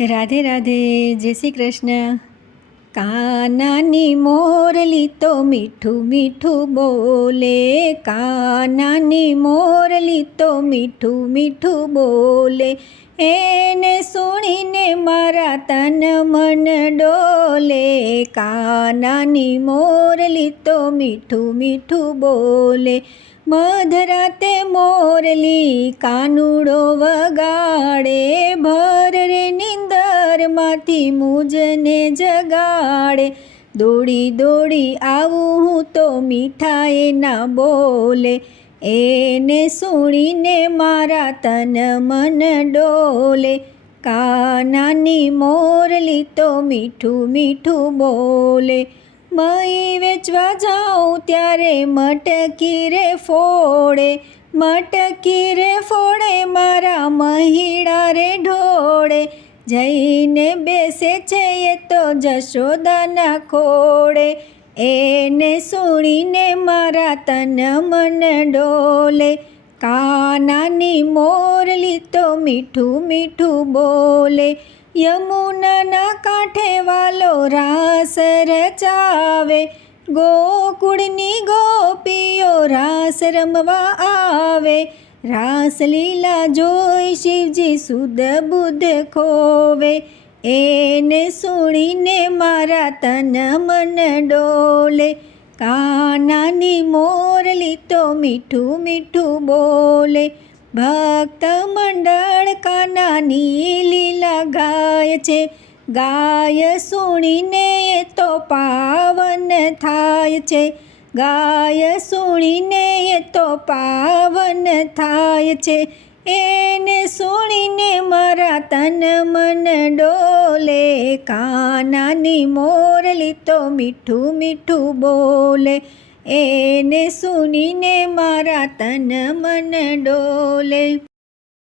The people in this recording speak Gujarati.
રાધે રાધે, જય શ્રી કૃષ્ણ. કાનાની મોરલી તો મીઠું મીઠું બોલે, કાનાની મોરલી તો મીઠું મીઠું બોલે, એને સુણીને મારા તન મન ડોલે. કાનાની મોરલી તો મીઠું મીઠું બોલે, મધરાતે મોરલી કાનુડો વગાડે, ભર રે નીંદરમાંથી મુજને જગાડે. દોડી દોડી આવું હું તો મીઠાઈ ના બોલે, એને સુણીને મારા તન મન ડોલે. કાનાની મોરલી તો મીઠું મીઠું બોલે, મહી વેચવા જાઉં ત્યારે મટકી રે ફોડે, મટકી રે ફોડે મારા મહીડા રે ઢોળે. જઈને બેસે છે એ તો જશોદાના ખોળે, એને સુણીને મારા તન મન ડોલે. કાનાની મોરલી તો મીઠું મીઠું બોલે, યમુનાના કાંઠે વાલો રાસ રચાવે, ગોકુળની ગોપીઓ રાસ રમવા આવે. રાસલીલા જોઈ શિવજી સુધ બુદ્ધ ખોવે, એને સુણીને મારા તન મન ડોલે. કાનાની મોરલી તો મીઠું મીઠું બોલે, ભક્ત મંડળ કાનાની લીલા ગાય છે, ગાય સુણીને તો પાવન થાય છે, ગાય સુણીને તો પાવન થાય છે. એને સુણીને મારા તન મન ડોલે, કાનાની મોરલી તો મીઠું મીઠું બોલે, એને સુણીને મારા તન મન ડોલે.